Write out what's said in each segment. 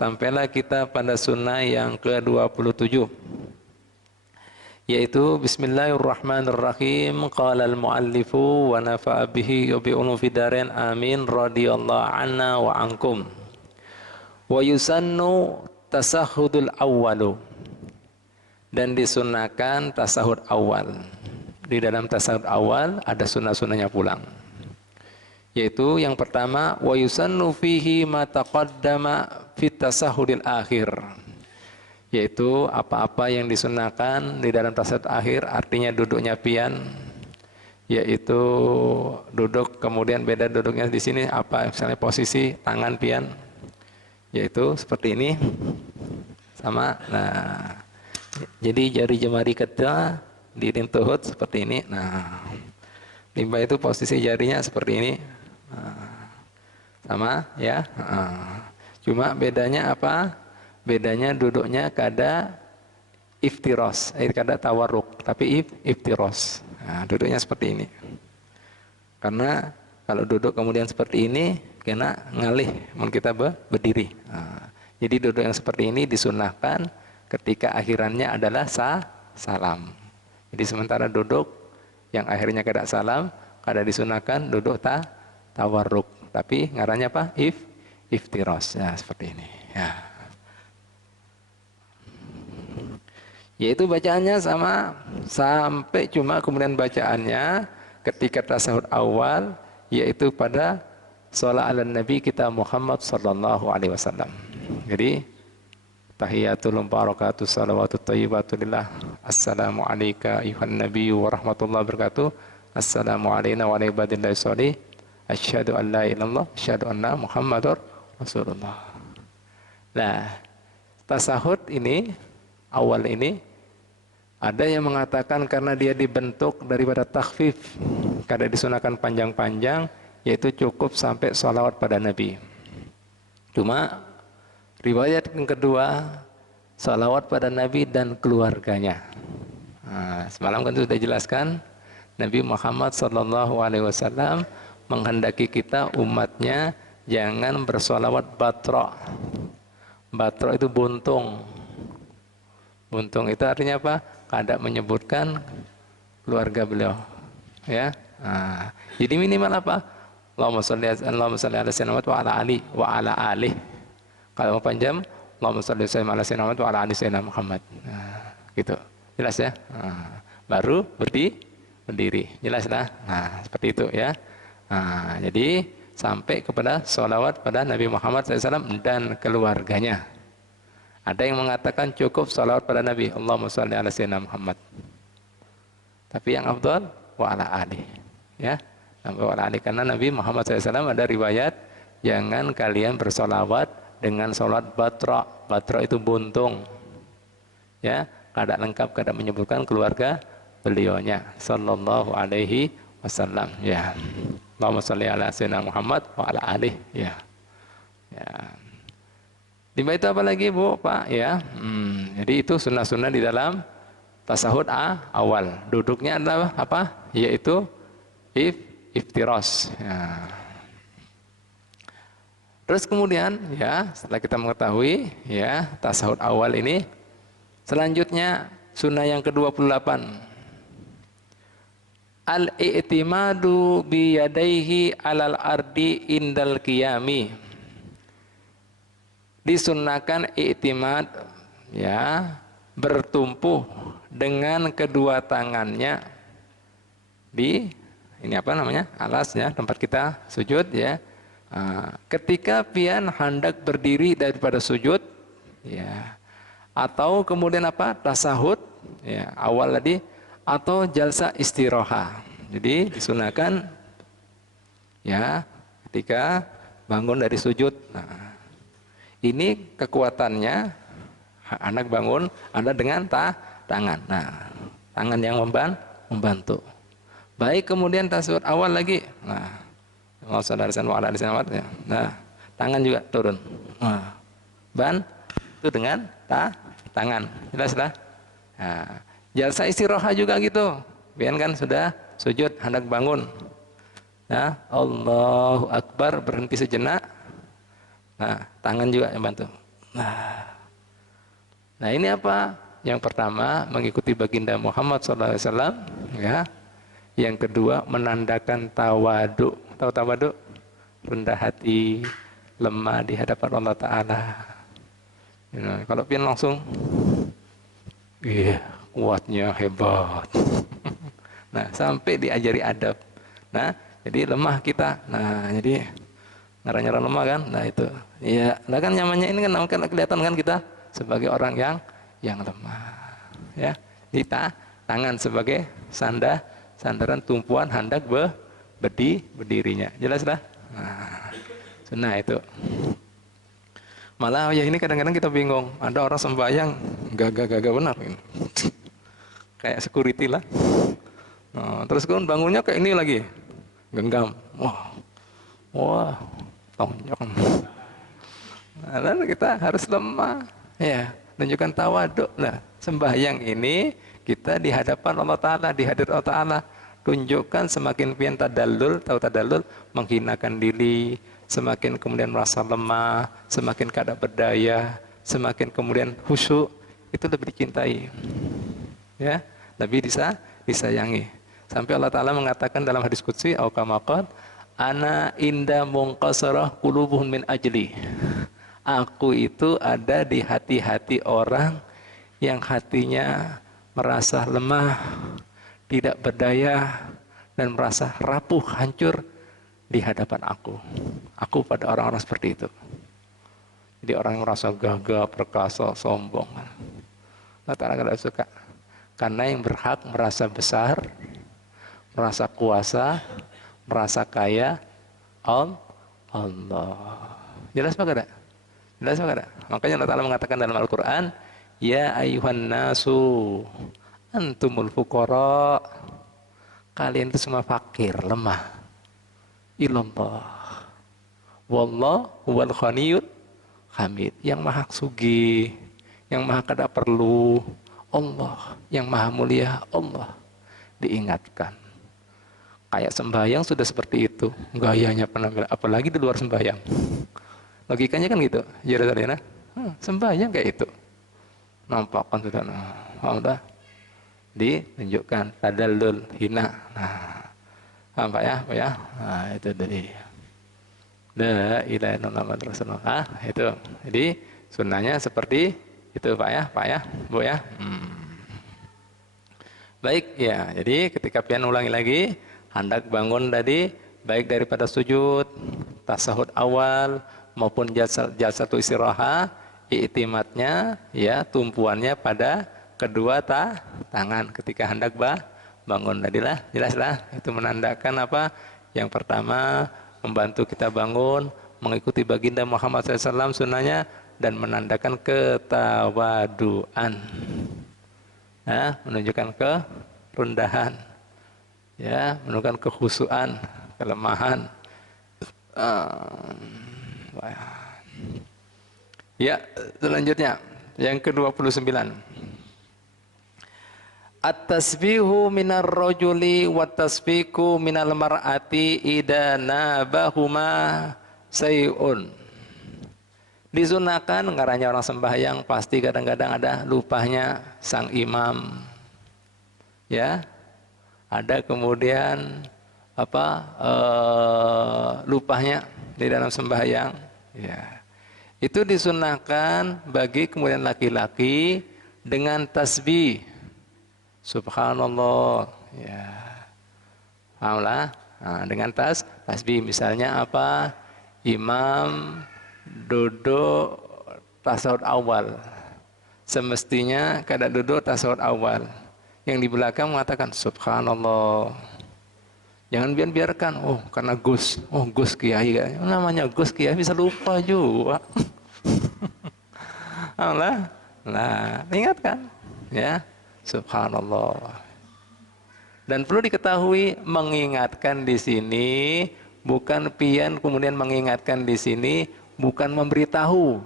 sampailah kita pada sunnah yang ke-27, yaitu Bismillahirrahmanirrahim. Qala al-muallifu wa nafa'a bihi wa bi ulufi darain amin radhiyallahu anna wa ankum. Wa yusannu tasahhudul awwalu, dan disunahkan tasahud awal. Di dalam tasahud awal ada sunnah-sunnahnya pulang, yaitu yang pertama wa yusannu fihi ma taqaddama fit tasahudil akhir, yaitu apa-apa yang disunahkan di dalam tasahud akhir, artinya duduknya pian, yaitu duduk kemudian beda duduknya di sini apa, misalnya posisi tangan pian, yaitu seperti ini sama. Nah, jadi jari jemari kita di rintuhut seperti ini. Nah, limba itu posisi jarinya seperti ini. Nah, sama ya. Nah, cuma bedanya apa? Bedanya duduknya kada iftiros, kada tawarruk, tapi iftiros. Nah, duduknya seperti ini. Karena kalau duduk kemudian seperti ini, kena ngalih mun kita berdiri. Nah, jadi duduk yang seperti ini disunahkan ketika akhirannya adalah salam. Jadi sementara duduk yang akhirnya kada salam, kada disunahkan duduk tawarruk, tapi ngarannya apa? Iftiros. Ya, seperti ini. Ya. Yaitu bacaannya sama sampai cuma kemudian bacaannya ketika tasahud awal, yaitu pada sholawat ala Nabi kita Muhammad sallallahu alaihi wasallam. Jadi tahiyatul barakatuh salawatut thayyibatulillah. Assalamu alayka ayuhan nabiyyu wa rahmatullahi wabarakatuh. Assalamu alayna wa ala ibadillahi sholih. Asyhadu an la ilaha illallah, asyhadu anna Muhammadar Rasulullah. Nah, tasahud ini awal ini ada yang mengatakan karena dia dibentuk daripada takhfif, kada disunahkan panjang-panjang, yaitu cukup sampai sholawat pada Nabi. Cuma riwayat yang kedua, salawat pada Nabi dan keluarganya. Nah, semalam kan sudah jelaskan, Nabi Muhammad sallallahu alaihi wasallam menghendaki kita umatnya jangan bersolawat batro. Batro itu buntung. Buntung itu artinya apa? Kada menyebutkan keluarga beliau. Ya. Nah, jadi minimal apa? Allahumma sholli ala sayyidina wa ala ali wa ala alih. Kalau mau panjang, Allahumma sholli ala sayyidina Muhammad wa ala ali sayyidina Muhammad. Nah, gitu. Jelas ya? Nah, baru berdiri. Jelas lah. Nah, seperti itu ya. Nah, jadi sampai kepada sholawat pada Nabi Muhammad SAW dan keluarganya. Ada yang mengatakan cukup sholawat pada Nabi, Allahumma sholli ala sayyidina Muhammad. Tapi yang afdal wa ala ali. Ya. Wa ala ali, karena Nabi Muhammad SAW ada riwayat jangan kalian bersolawat dengan sholat batra. Batra itu buntung, ya, kada lengkap, kada menyebutkan keluarga beliaunya sallallahu alaihi wasallam. Ya, Allahumma sholli ala sayyidina Muhammad wa ala alihi. Ya, ya. Lima itu apa lagi Bu, Pak? Ya, jadi itu sunnah-sunnah di dalam tasahud awal. Duduknya adalah apa? Yaitu iftiros. Ya. Terus kemudian ya setelah kita mengetahui ya tasahud awal ini, selanjutnya sunnah yang ke-28, al-i'timadu bi yadaihi alal ardi indal qiyami. Disunnahkan i'timad, ya, bertumpu dengan kedua tangannya di ini apa namanya, alas ya, tempat kita sujud ya. Ketika pian hendak berdiri daripada sujud, ya, atau kemudian apa, tasahud ya awal tadi, atau jalsa istiraha. Jadi disunahkan ya ketika bangun dari sujud. Nah, ini kekuatannya anak bangun ada dengan tangan. Nah, tangan yang membantu. Baik kemudian tasawuf awal lagi. Nah, Allah sallallahu alaihi wasallam. Nah, tangan juga turun. Nah, itu dengan tangan. Jelas lah. Nah, jalsa istiraha juga gitu. Biar kan sudah sujud hendak bangun. Nah, Allahu Akbar, berhenti sejenak. Nah, tangan juga yang bantu. Nah ini apa? Yang pertama mengikuti baginda Muhammad SAW, ya. Yang kedua menandakan tawadu. Tahu tawadu? Rendah hati, lemah di hadapan Allah Ta'ala. Ya, kalau pian langsung, iya, kuatnya hebat. Nah, sampai diajari adab. Nah, jadi lemah kita. Nah, jadi nyerah-nyerah lemah kan? Nah, itu. Iya, nah kan nyamannya ini kan kelihatan kan kita sebagai orang yang lemah. Ya. Kita tangan sebagai sandaran tumpuan hendak berdirinya. Jelas dah? Nah, itu. Malah ya ini kadang-kadang kita bingung. Ada orang sembahyang gagah benar. Kayak security lah. Nah, terus kan bangunnya kayak ini lagi. Genggam. Wah, tonjok. Nah, lalu kita harus lemah. Ya, tunjukkan tawaduk. Nah, sembahyang ini kita di hadapan Allah Ta'ala, di hadirat Allah Ta'ala. Tunjukkan semakin pian tadallul, tahu tadallul, menghinakan diri, semakin kemudian merasa lemah, semakin kada berdaya, semakin kemudian khusyuk, itu lebih dicintai. Ya, lebih disayangi. Sampai Allah Ta'ala mengatakan dalam hadis qudsi, au kama qala, ana inda munqasarah qulubuhum min ajli. Aku itu ada di hati-hati orang yang hatinya merasa lemah, tidak berdaya, dan merasa rapuh, hancur di hadapan aku. Aku pada orang-orang seperti itu. Jadi orang yang merasa gagah, perkasa, sombong. Allah Ta'ala tidak suka. Karena yang berhak merasa besar, merasa kuasa, merasa kaya, Allah. Jelas apa tidak? Jelas apa tidak? Makanya Allah Ta'ala mengatakan dalam Al-Quran, ya ayuhan nasu antumul fuqara, kalian itu semua fakir, lemah. Ilallah wallahu huwal ghaniyul hamid, yang maha sugih, yang maha kada perlu, Allah, yang maha mulia, Allah. Diingatkan. Kayak sembahyang sudah seperti itu, gayanya penampilan, apalagi di luar sembahyang. Logikanya kan gitu. Jadi sembahyang kayak itu. Nampakkan sudah, udah ditunjukkan tadallul, hina. Nah, apa ya? Nah, itu dari la ilaha illallah Muhammadur Rasulullah. Itu. Jadi sunnahnya seperti itu, Pak ya, Bu ya. Baik ya. Jadi ketika pian ulangi lagi, hendak bangun tadi baik daripada sujud, tasahud awal maupun jalsatul istirahat, i'timadnya ya tumpuannya pada kedua tangan ketika hendak bangun tadilah, jelaslah itu menandakan apa? Yang pertama membantu kita bangun, mengikuti baginda Muhammad SAW sunnahnya, dan menandakan ketawaduan, ya, menunjukkan kerendahan, ya, menunjukkan kekhusyuan, kelemahan. Ya, selanjutnya yang ke-29. At-tasbihu minar rajuli wat tasbiku minal mar'ati idza nabahuma sayun. Disunahkan ngaranya orang sembahyang pasti kadang-kadang ada lupanya sang imam. Ya. Ada kemudian lupanya di dalam sembahyang, ya. Itu disunahkan bagi kemudian laki-laki dengan tasbih. Subhanallah, ya. Pahamlah? Nah, dengan tasbih misalnya apa? Imam duduk tasawuf awal. Semestinya kada duduk tasawuf awal. Yang di belakang mengatakan subhanallah. Jangan biarkan, karena Gus Kiai kan. Namanya Gus Kiai bisa lupa juga. Allah. Nah, ingatkan, ya. Subhanallah. Dan perlu diketahui mengingatkan di sini bukan pian kemudian mengingatkan di sini bukan memberitahu.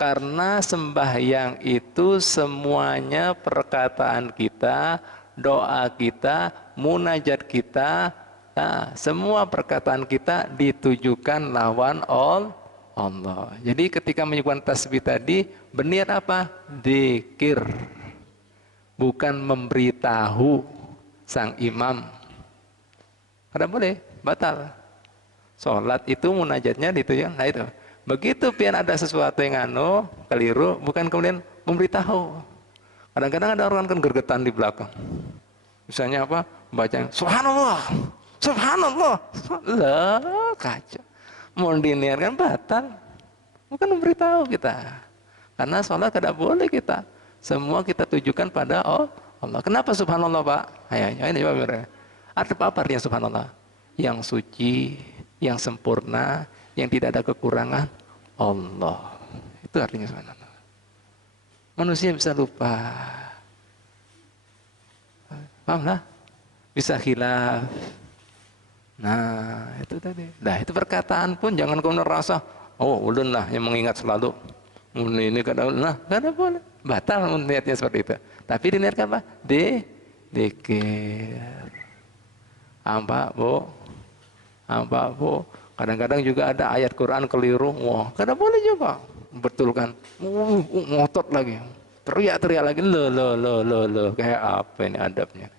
Karena sembahyang itu semuanya perkataan kita, doa kita, munajat kita, nah, semua perkataan kita ditujukan lawan Allah. Jadi ketika menyebutkan tasbih tadi, berniat apa? Dzikir. Bukan memberitahu sang imam. Kada boleh, batal. Sholat itu munajatnya itu ya. Nah itu. Begitu pian ada sesuatu yang keliru, bukan kemudian memberitahu. Kadang-kadang ada orang kan gergetan di belakang. Misalnya apa? Bacanya subhanallah. Subhanallah. Lah, kacau. Mau diniatkan batal. Bukan memberitahu kita. Karena sholat tidak boleh kita. Semua kita tujukan pada Allah. Kenapa subhanallah, Pak? Ayo, ini coba. Apa artinya subhanallah? Yang suci, yang sempurna, yang tidak ada kekurangan Allah. Itu artinya subhanallah. Manusia bisa lupa. Paham lah? Bisa khilaf. Nah, itu tadi. Nah, itu perkataan pun jangan kau merasa, oh, ulun lah yang mengingat selalu. Ini kada boleh. Batal niatnya seperti itu. Tapi diniatkan apa? Dzikir. Apa, Bu? Kadang-kadang juga ada ayat Quran keliru. Wah, kada boleh juga. Betul kan? Ngotot lagi. Teriak-teriak lagi. Lo. Kayak apa ini adabnya?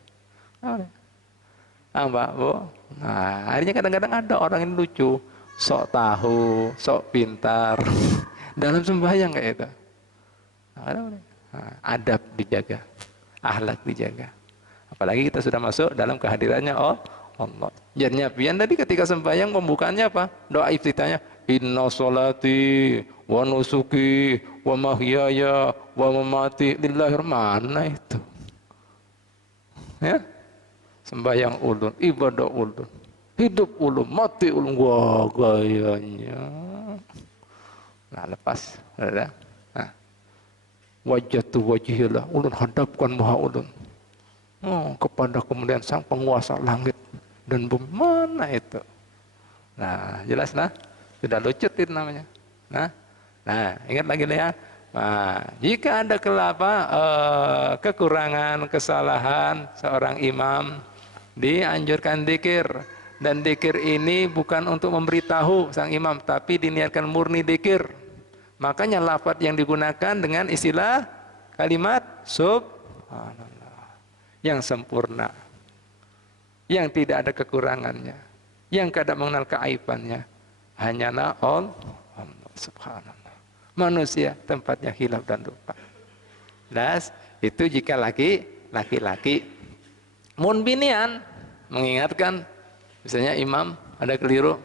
Apa, Bu? Nah, akhirnya kadang-kadang ada orang yang lucu, sok tahu, sok pintar dalam sembahyang kayak itu. Nah, adab dijaga, akhlak dijaga. Apalagi kita sudah masuk dalam kehadirannya Allah. Jadinya pian tadi ketika sembahyang pembukaannya apa? Doa iftitahnya inna sholati wa nusuki wa mahyaya wa mamati lillahi. Mana itu? Ya? Sembahyang ulun, ibadah ulun, hidup ulun, mati ulun. Wah, gayanya. Nah, lepas, ada. Nah, wajatu wajhilah, ulun hadapkan muka ulun. Kepada kemudian sang penguasa langit dan bumi. Mana itu? Nah, jelas lah. Sudah lucut itu namanya. Nah, ingat lagi ya. Nah, jika ada kekurangan, kesalahan seorang imam, dianjurkan dzikir. Dan dzikir ini bukan untuk memberitahu sang imam, tapi diniatkan murni dzikir. Makanya lafaz yang digunakan dengan istilah kalimat subhanallah, yang sempurna, yang tidak ada kekurangannya, yang kada mengenal keaibannya, hanyalah Allah subhanallah. Manusia tempatnya hilaf dan lupa. Das, itu jika laki-laki. Mun binian mengingatkan, misalnya imam ada keliru,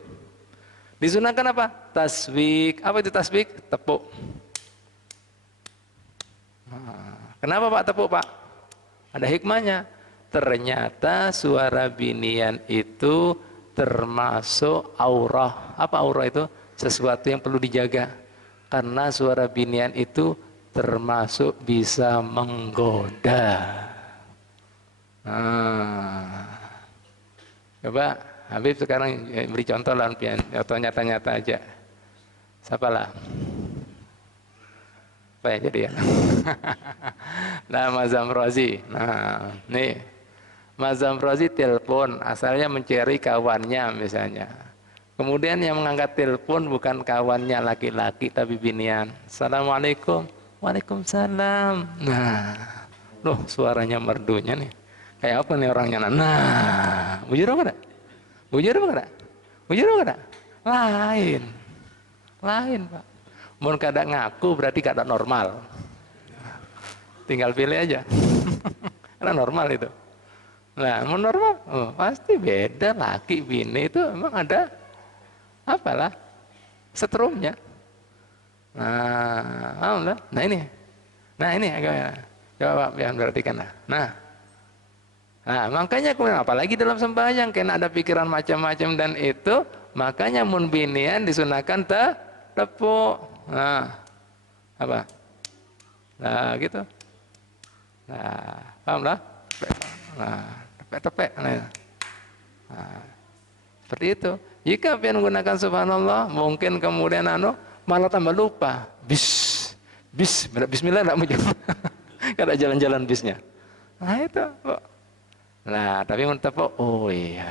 disunahkan apa? Tasbik. Apa itu tasbik? Tepuk. Kenapa Pak tepuk, Pak? Ada hikmahnya. Ternyata suara binian itu termasuk aurah. Apa aurah itu? Sesuatu yang perlu dijaga. Karena suara binian itu termasuk bisa menggoda. Coba Habib sekarang beri contoh lah, contoh nyata-nyata aja. Siapa lah? Apa ya jadi ya? Nah, Mas Zamrozi. Nah, nih Mas Zamrozi telepon, asalnya mencari kawannya misalnya. Kemudian yang mengangkat telepon bukan kawannya laki-laki tapi binian. Assalamualaikum. Waalaikumsalam. Nah, loh suaranya merdunya nih. Kayak apa nih orangnya? Nah, bujur apa enggak? Bujur apa enggak? Bujur apa enggak? Lain, Pak. Mun kada ngaku berarti kada normal. Tinggal pilih aja. Karena normal itu. Nah, mun normal, pasti beda laki bini itu memang ada apalah setrumnya. Nah, nah ini coba Pak yang perhatikan lah. Nah, makanya kemudian apalagi dalam sembahyang kena ada pikiran macam-macam dan itu, makanya mun binian disunahkan tepuk. Nah, apa? Nah, gitu. Nah, paham lah? Nah, tepek. Nah, seperti itu. Jika pian menggunakan subhanallah, mungkin kemudian malah tambah lupa. Bismillah enggak muncul. Kada jalan-jalan bisnya. Nah, itu, Bu. Nah, tapi menurut Pak, oh iya.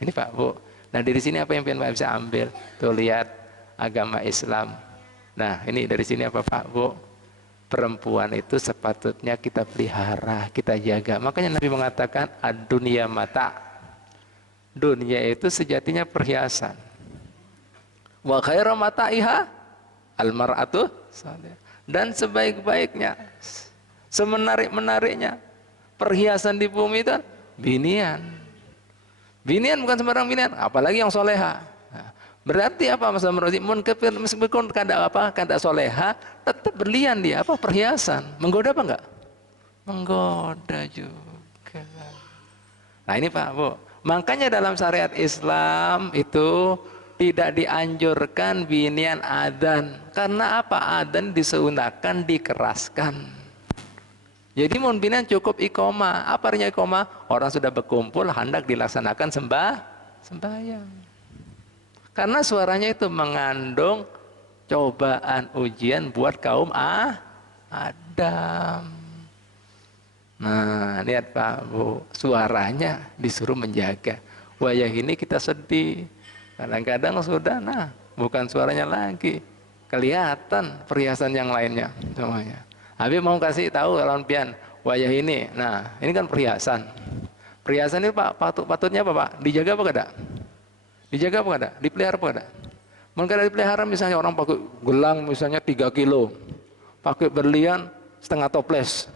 Ini Pak, Bu. Nah, dari sini apa yang pian Pak bisa ambil? Tuh lihat agama Islam. Nah, ini dari sini apa Pak, Bu? Perempuan itu sepatutnya kita pelihara, kita jaga. Makanya Nabi mengatakan ad-dunya mata. Dunia itu sejatinya perhiasan. Wa khairu mata'iha al-mar'atu salihah. Dan sebaik-baiknya, semenarik-menariknya perhiasan di bumi itu binian. Binian bukan sembarang binian, apalagi yang soleha. Nah, berarti apa Mas Amrozi? Meskipun kada soleha, tetap berlian dia, apa perhiasan. Menggoda apa enggak? Menggoda juga. Nah ini Pak, Bu. Makanya dalam syariat Islam itu tidak dianjurkan binian adzan. Karena apa? Adzan disunahkan, dikeraskan. Jadi mun binian cukup iqomah. Apa artinya iqomah? Orang sudah berkumpul, hendak dilaksanakan sembahyang. Karena suaranya itu mengandung cobaan ujian buat kaum Adam. Nah, lihat Pak, Bu, suaranya disuruh menjaga. Wayah ini kita sedih. Kadang-kadang sudah, nah, bukan suaranya lagi. Kelihatan perhiasan yang lainnya semuanya. Habib mau kasih tahu lawan pian, wayah ini. Nah, ini kan perhiasan. Perhiasan ini Pak, patutnya apa Pak? Dijaga apa kada? Dijaga apa kada? Dipelihara apa kada? Mungkin ada dipelihara misalnya orang pakai gelang misalnya 3 kilo. Pakai berlian setengah toples.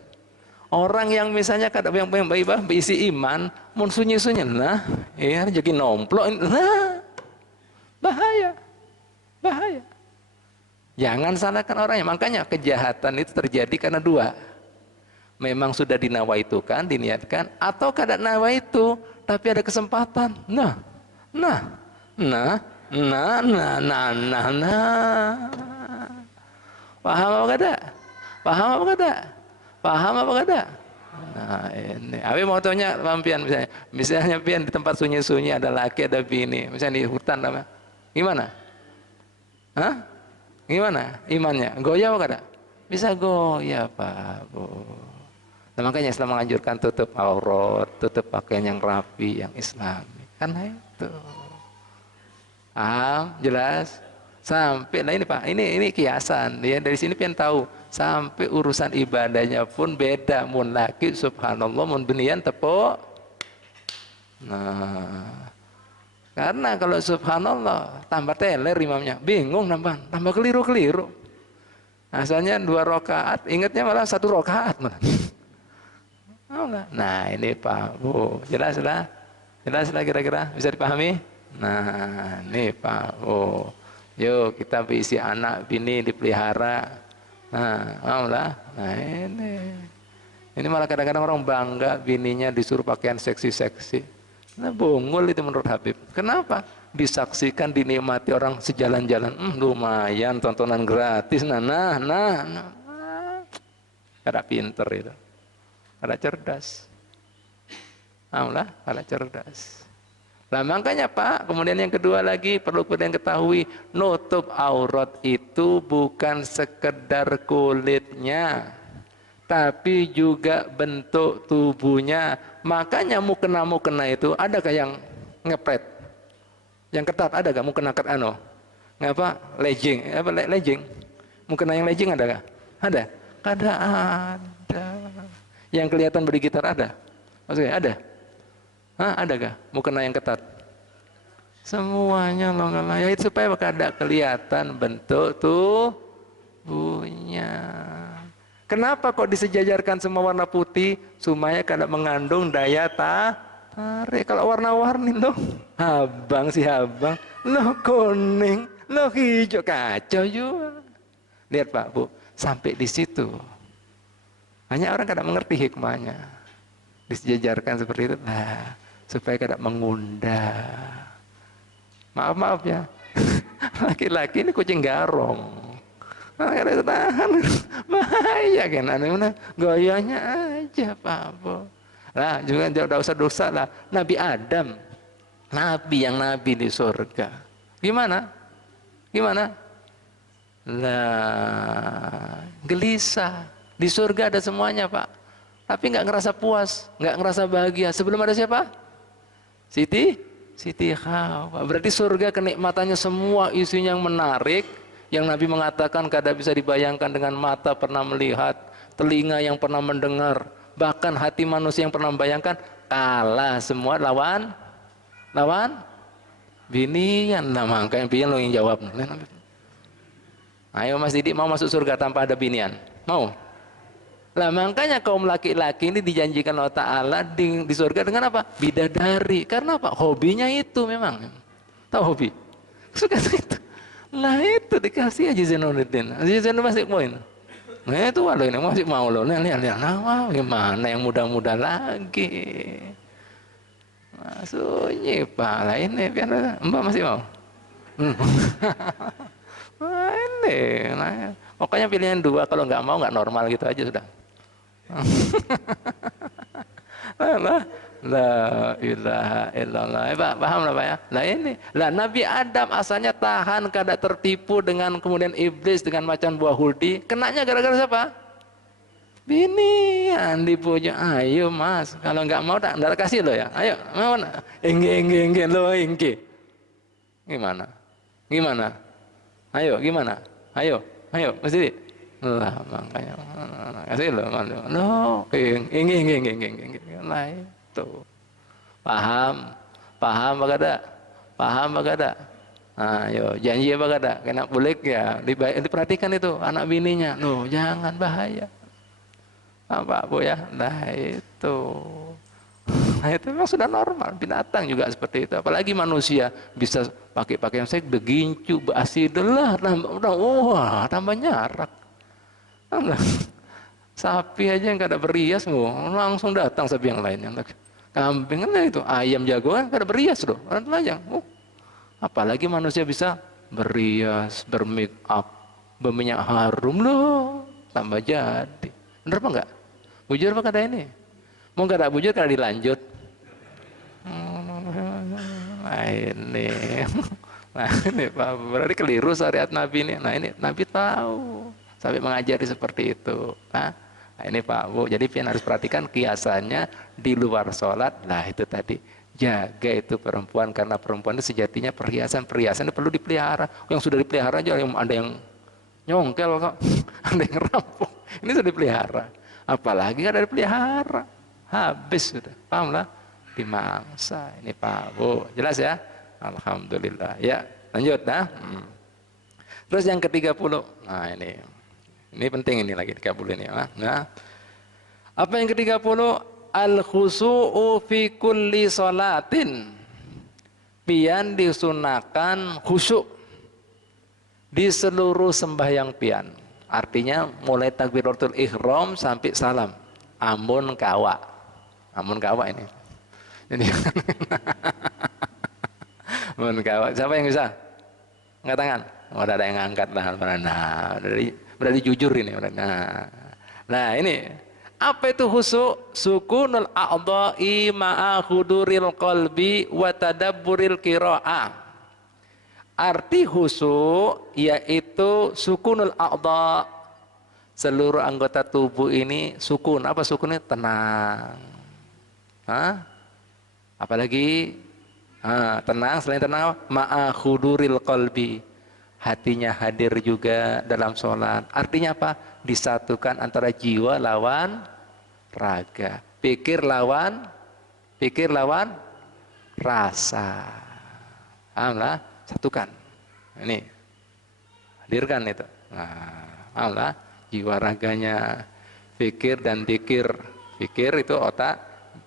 Orang yang misalnya kada yang baik-baik berisi iman, mun sunyi-sunyi lah, ya jadi nomplok, nah, bahaya. Jangan salahkan orangnya. Makanya kejahatan itu terjadi karena dua. Memang sudah dinawaitukan, diniatkan, atau kada nawaitu, tapi ada kesempatan. Nah. Paham apa kada? Paham apa kada? Nah ini, Abi mau tanya pian misalnya pian di tempat sunyi-sunyi ada laki ada bini, misalnya di hutan apa? Gimana? Hah? Gimana imannya? Goyah apa kada? Bisa goyah Pak, Bu. Nah, makanya Islam menganjurkan tutup aurat, tutup pakaian yang rapi, yang Islami. Karena itu. Jelas? Sampai nah ini Pak, ini kiasan. Ya dari sini pian tahu. Sampai urusan ibadahnya pun beda. Mun laki subhanallah, mun benian tepuk. Nah, karena kalau subhanallah tambah teler imamnya, bingung tambah keliru. Asalnya 2 rakaat, ingatnya malah 1 rakaat malah. Nah ini Pak, Bu, jelas lah kira-kira bisa dipahami. Nah ini Pak, Bu, yuk kita berisi anak bini dipelihara. Nah ini malah kadang-kadang orang bangga bininya disuruh pakaian seksi-seksi. Nah bungul itu menurut Habib. Kenapa? Disaksikan, dinikmati orang sejalan-jalan. Lumayan tontonan gratis. Nah. Kada pinter itu. Kada cerdas. Kada cerdas. Nah makanya Pak, kemudian yang kedua lagi perlu kalian ketahui, nutup aurat itu bukan sekedar kulitnya, tapi juga bentuk tubuhnya. Makanya mukena itu adakah yang ngepret, yang ketat adakah mukena ngapa legging, mukena yang legging adakah? Ada? Kada ada. Yang kelihatan body gitar ada? Maksudnya ada? Adakah mukena yang ketat? Semuanya longgar ya itu supaya kada kelihatan bentuk tubuhnya. Kenapa kok disejajarkan semua warna putih? Supaya kada mengandung daya tarik. Kalau warna-warni loh, abang, loh kuning, loh hijau, kacau juga. Lihat Pak, Bu, sampai di situ. Hanya orang kada mengerti hikmahnya. Disejajarkan seperti itu. Supaya kada mengundang. Maaf ya. Laki-laki ini kucing garong. Kada tahan. Bahaya kan. Gayanya aja Pak, Bu. Lah juga tidak usah dosa lah. Nabi Adam. Nabi di surga. Gimana? Lah gelisah. Di surga ada semuanya Pak. Tapi nggak ngerasa puas, nggak ngerasa bahagia. Sebelum ada siapa? Siti Siti Hawa. Berarti surga kenikmatannya semua isinya yang menarik, yang Nabi mengatakan kada bisa dibayangkan dengan mata pernah melihat, telinga yang pernah mendengar, bahkan hati manusia yang pernah membayangkan, kalah semua lawan binian. Nah, makanya pian lo yang jawab. Ayo Mas Didik, mau masuk surga tanpa ada binian? Mau? Lah makanya kaum laki-laki ini dijanjikan Allah Ta'ala di surga dengan apa? Bidadari. Karena apa? Hobinya itu memang. Tahu hobi? Suka itu. Nah itu dikasih aja Zainuddin. Zainuddin masih poin. Nah itu walau ini masih mau loh. Lihat. Nah gimana yang muda-muda lagi? Nah, sunyi Pak. Lah ini biar Mbak masih mau. Nah, ini. Nah, pokoknya pilihan dua. Kalau nggak mau nggak normal gitu aja sudah. La ilaha illallah. Pak, paham lah Pak ya? Lah ini, lah Nabi Adam asalnya tahan kada tertipu dengan kemudian iblis dengan macan buah huldi. Kenanya gara-gara siapa? Binian dipuja. Ayo Mas, kalau nggak mau tak kasih lo ya. Ayo, mau mana? Engge lo engge. Gimana? Ayo, gimana? Ayo, mesti. Lah makanya kasih lo malu no lah itu paham apa kada ayo janji apa kada kena bulik ya diperhatikan itu anak bininya no jangan bahaya apa Bu ya nah itu memang sudah normal, binatang juga seperti itu, apalagi manusia bisa pakai pakaian saya begincu basidelah tambah nyarak. Sapi aja yang kada berias langsung datang sapi yang lain, yang kambing kan itu, ayam jagoan kada berias loh, orang telanjang. Apalagi manusia bisa berias, bermake up, berminyak harum loh, tambah jadi. Bener apa enggak? Bujur apa kada ini? Mau kada bujur kada dilanjut. Nah ini Pak, berarti keliru syariat Nabi ini. Nah ini Nabi tahu sampai mengajari seperti itu. Nah ini Pak Bu, jadi pian harus perhatikan kiasannya di luar sholat. Nah itu tadi, jaga itu perempuan, karena perempuan itu sejatinya perhiasan itu perlu dipelihara. Yang sudah dipelihara aja ada yang nyongkel kok, ada yang rampok. Ini sudah dipelihara, apalagi ada dipelihara, habis sudah. Paham lah, dimangsa. Ini Pak Bu, jelas ya? Alhamdulillah. Ya lanjut dah. Terus yang ke-30, nah ini penting ini lagi 30 ini. Nah, apa yang ke-30? Al-khusu'u fi kulli sholatin. Pian disunahkan khusyuk di seluruh sembahyang pian. Artinya mulai takbiratul ihram sampai salam. Amun kawa ini. Jadi amun kawa. Siapa yang bisa? Angkat tangan. Ada yang angkat lah. Nah, berarti jujur ini. Nah ini apa itu khusyuk? Sukunul a'dha'i ma'a huduril qalbi wa tadabburil qira'ah. Arti khusyuk yaitu sukunul a'dha', seluruh anggota tubuh ini sukun. Apa sukunnya? Tenang. Apalagi tenang, selain tenang ma'a huduril qalbi, hatinya hadir juga dalam sholat. Artinya apa? Disatukan antara jiwa lawan raga, pikir lawan rasa. Alhamdulillah, satukan. Ini hadirkan itu. Nah, alhamdulillah, jiwa raganya, pikir dan dikir itu otak.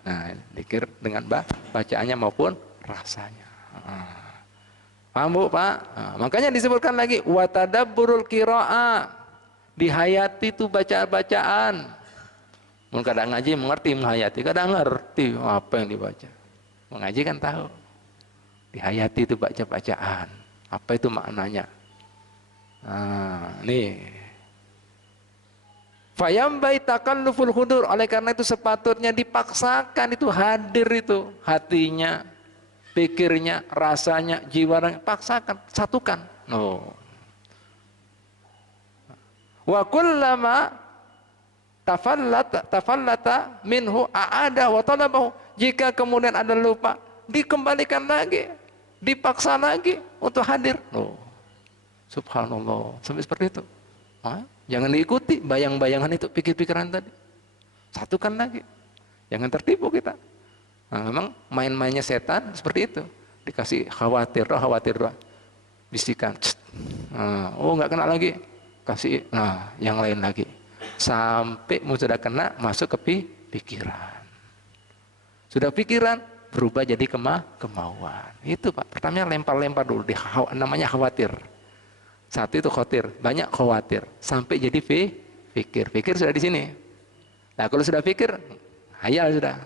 Nah, dikir dengan bacaannya maupun rasanya. Paham Bu, Pak? Nah, makanya disebutkan lagi watadabburul qiraah, dihayati itu bacaan. Mungkin kadang ngaji mengerti, menghayati kadang ngerti apa yang dibaca. Mengaji kan tahu. Dihayati itu bacaan. Apa itu maknanya? Nah, nih. Fayambai takalluful hudur, oleh karena itu sepatutnya dipaksakan itu hadir itu hatinya, pikirnya, rasanya, jiwanya, paksakan, satukan. Wa kullama tafallata minhu a'ada wa talabahu, jika kemudian ada lupa, dikembalikan lagi, dipaksa lagi untuk hadir. Loh, subhanallah, sampai seperti itu. Jangan diikuti bayang-bayangan itu, pikir-pikiran tadi. Satukan lagi, jangan tertipu kita. Nah, memang main-mainnya setan seperti itu. Dikasih khawatir doa, bisikan. Oh nggak kena lagi, kasih, nah yang lain lagi. Sampai sudah kena, masuk ke pikiran. Sudah pikiran, berubah jadi kemauan. Itu Pak, pertamanya lempar-lempar dulu, namanya khawatir. Satu itu khawatir, banyak khawatir. Sampai jadi pikir. Pikir sudah di sini. Nah kalau sudah pikir, hayal sudah.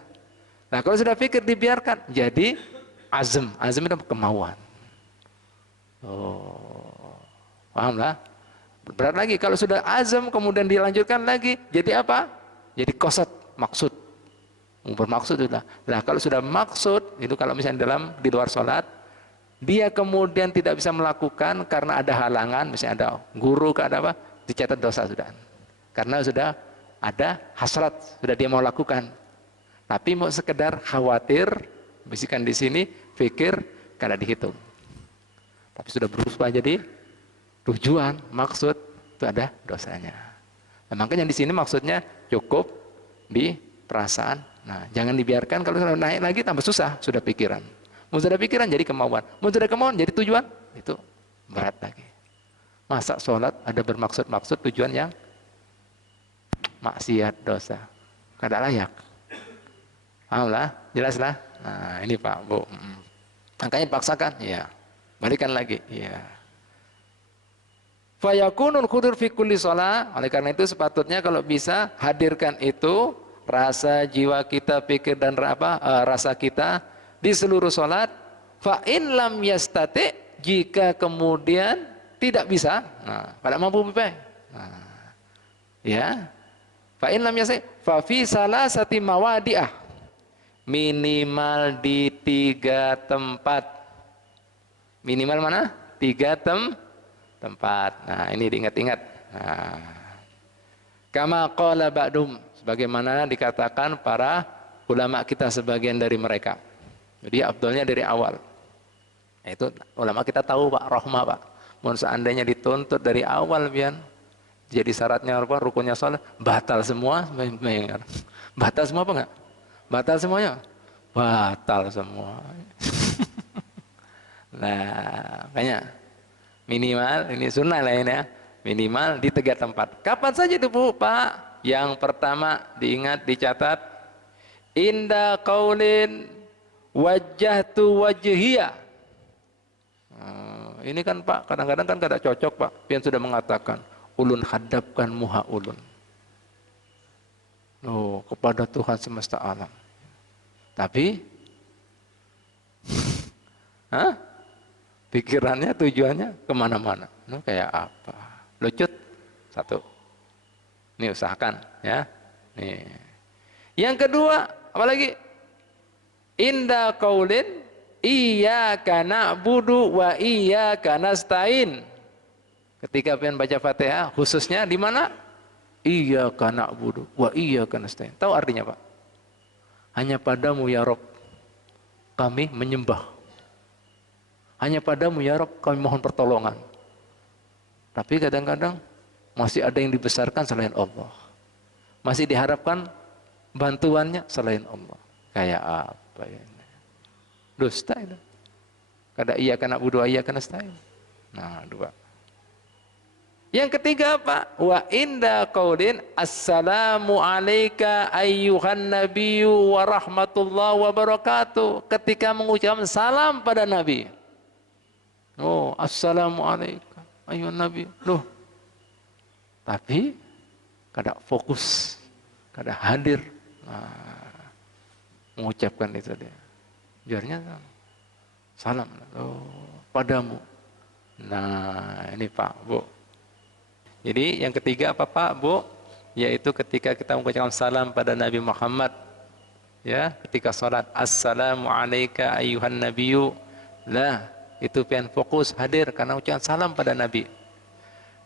Nah kalau sudah pikir dibiarkan, jadi azam. Azam itu kemauan. Oh, paham lah? Berat lagi, kalau sudah azam kemudian dilanjutkan lagi, jadi apa? Jadi qasad, maksud. Bermaksud sudah. Nah kalau sudah maksud, itu kalau misalnya di luar sholat, dia kemudian tidak bisa melakukan karena ada halangan, misalnya ada guru, ada apa, dicatat dosa sudah. Karena sudah ada hasrat, sudah dia mau lakukan. Tapi mau sekedar khawatir, bisikan di sini, pikir, kada dihitung. Tapi sudah berubah jadi tujuan, maksud, itu ada dosanya. Nah, makanya di sini maksudnya cukup di perasaan. Nah, jangan dibiarkan, kalau sudah naik lagi tambah susah, sudah pikiran. Mau sudah pikiran jadi kemauan, mau sudah kemauan jadi tujuan, itu berat lagi. Masa sholat ada bermaksud-maksud tujuan yang maksiat, dosa, kada layak. Paham lah, jelas lah. Nah ini Pak, Bu. Makanya paksakan, ya. Balikan lagi, ya. Fayakunul khudur fi kulli shalah. Oleh karena itu sepatutnya kalau bisa hadirkan itu rasa jiwa kita, pikir dan rasa kita di seluruh salat. Fa in lam yastati, jika kemudian tidak bisa, nah, pada mampu pipai. Nah, ya. Fa in lam yastati fa fi salasati mawadi'ah. Minimal di 3 tempat. Minimal mana? 3 tempat. Nah, ini diingat-ingat. Nah, kama qala ba'dum, sebagaimana dikatakan para ulama kita sebagian dari mereka. Jadi afdalnya dari awal. Nah, itu ulama kita tahu Pak, rahmah Pak. Mohon seandainya dituntut dari awal pian. Jadi syaratnya apa? Rukunnya salat batal semua. Batal semua apa enggak? Batal semuanya? Batal semua. Nah, makanya minimal, ini sunnah lah ini ya, minimal di 3 tempat. Kapan saja itu Bu, Pak? Yang pertama diingat, dicatat, inda qaulin wajjahtu wajhiyah. Ini kan Pak, kadang-kadang kan kada cocok Pak. Pian sudah mengatakan ulun hadapkan muha ulun. Oh, kepada Tuhan semesta alam. Tapi pikirannya, tujuannya kemana-mana. Kayak apa? Lucut. Satu. Ini usahakan ya. Nih. Yang kedua, apalagi? Inda qaulin iyyaka na'budu wa iyyaka nasta'in. Ketika pengen baca Fatihah, khususnya di mana? Iyyaka na'budu wa iyyaka nasta'in. Tahu artinya Pak? Hanya padamu ya Rabb kami menyembah. Hanya padamu ya Rabb kami mohon pertolongan. Tapi kadang-kadang masih ada yang dibesarkan selain Allah. Masih diharapkan bantuannya selain Allah. Kayak apa ini? Dusta itu. Kada iyyaka na'budu wa iyyaka nasta'in. Nah, 2. Yang ketiga apa? Wa inda qaulin assalamu alayka ayyuhan nabiyyu wa rahmatullahi wa barakatuh. Ketika mengucapkan salam pada Nabi. Oh, assalamu alayka ayyuhan nabi. Loh. Tapi kada fokus, kada hadir. Nah, mengucapkan itu dia. Biarnya salam. Oh, padamu. Nah, ini Pak, Bu. Jadi yang ketiga apa Pak, Bu? Yaitu ketika kita mengucapkan salam pada Nabi Muhammad. Ya, ketika salat assalamu alayka ayyuhan nabiyyu. Lah, itu pian fokus hadir karena ucapan salam pada Nabi.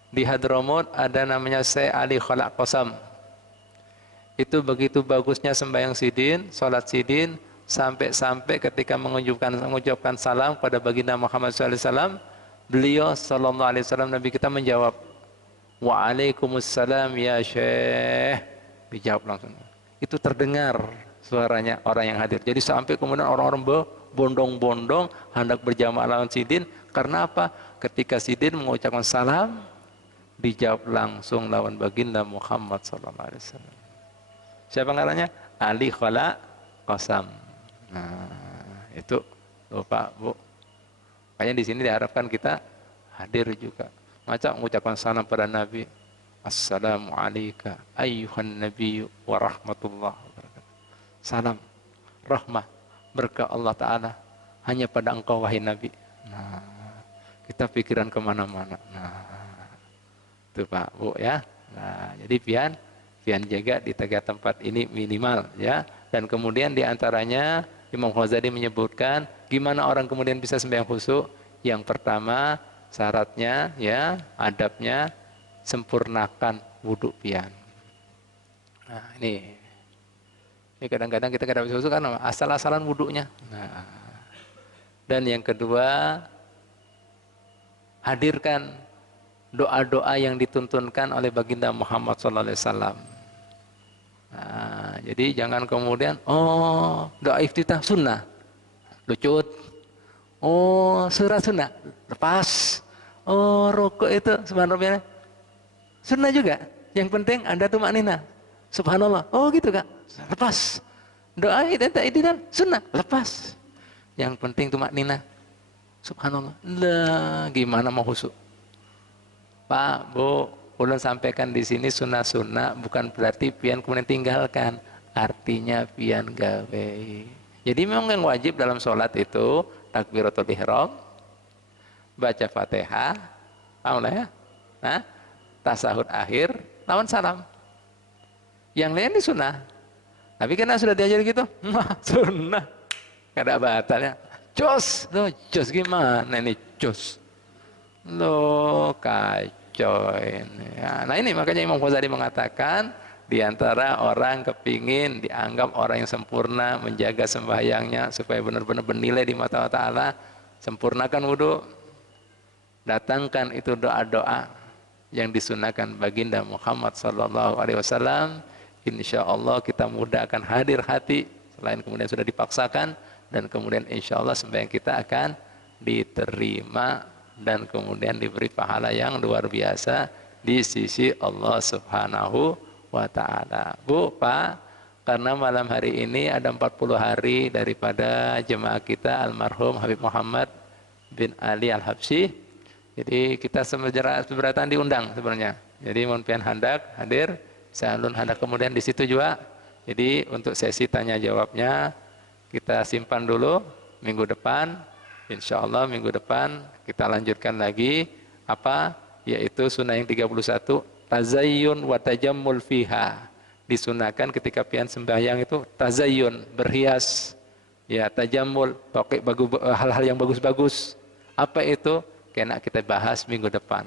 Di Hadramut ada namanya Syekh Ali Khalaq Qasam. Itu begitu bagusnya sembahyang sidin, salat sidin, Sampai-sampai ketika mengucapkan salam pada baginda Muhammad SAW, beliau sallallahu alaihi wasallam, Nabi kita menjawab, "Waalaikumsalam ya Syekh." Dijawab langsung. Itu terdengar suaranya orang yang hadir. Jadi sampai kemudian orang-orang berbondong-bondong hendak berjamaah lawan Sidin. Karena apa? Ketika Sidin mengucapkan salam, dijawab langsung lawan baginda Muhammad sallallahu alaihi wasallam. Siapa ngaranya? Ali Khala Qasam. Nah, itu lupa Bu. Makanya di sini diharapkan kita hadir juga. Macam mengucapkan salam pada Nabi. Assalamu alayka ayyuhan nabiyyu wa rahmatullah wa barakatuh. Salam, rahmah, berkah Allah Ta'ala hanya pada engkau wahai Nabi. Nah, kita pikiran kemana-mana. Nah, itu Pak Bu ya. Nah, jadi pian jaga di 3 tempat ini minimal ya. Dan kemudian diantaranya Imam Ghazali menyebutkan gimana orang kemudian bisa sembahyang khusyuk. Yang pertama syaratnya ya, adabnya sempurnakan wudhu pian. Nah, ini kadang-kadang kita kadang khusyuk kan asal-asalan wudhunya. Nah, dan yang kedua hadirkan doa-doa yang dituntunkan oleh baginda Muhammad SAW. Nah, jadi jangan kemudian doa iftitah sunnah lucut, surah sunnah lepas, rukuk itu subhanallah sunnah juga, yang penting ada tumakninah subhanallah, gitu Kak, lepas doa itu sunnah lepas, yang penting tumakninah subhanallah. Lah gimana mau khusyuk Pak Bu? Ulun sampaikan di sini sunnah-sunnah bukan berarti pian kemudian tinggalkan, artinya pian gawe. Jadi memang yang wajib dalam sholat itu takbiratul ihram, baca Fatihah, paham lah ya? Nah, tasahud akhir, lawan salam. Yang lain ini sunnah. Tapi karena sudah diajar gitu, sunnah, kada batalnya. Jos, lo jos gimana ini jos? Lo kacau. Ya, nah ini makanya Imam Ghazali mengatakan di antara orang kepingin dianggap orang yang sempurna, menjaga sembahyangnya supaya benar-benar bernilai di mata Allah Ta'ala, sempurnakan wudhu, datangkan itu doa-doa yang disunahkan baginda Muhammad Sallallahu Alaihi Wasallam. Insya Allah kita mudah akan hadir hati, selain kemudian sudah dipaksakan, dan kemudian insya Allah sembahyang kita akan diterima dan kemudian diberi pahala yang luar biasa di sisi Allah Subhanahu wa Ta'ala. Bu, Pak, karena malam hari ini ada 40 hari daripada jemaah kita almarhum Habib Muhammad bin Ali Al-Habsyi. Jadi kita seberatan diundang sebenarnya. Jadi mohon pian hendak hadir, saya alun hendak kemudian di situ juga. Jadi untuk sesi tanya jawabnya kita simpan dulu minggu depan. Insya Allah minggu depan kita lanjutkan lagi apa? Yaitu sunnah yang 31, tazayyun wa tajammul fiha. Disunahkan ketika pian sembahyang itu tazayyun, berhias. Ya, tajammul, pakai hal-hal yang bagus-bagus. Apa itu? Kena kita bahas minggu depan.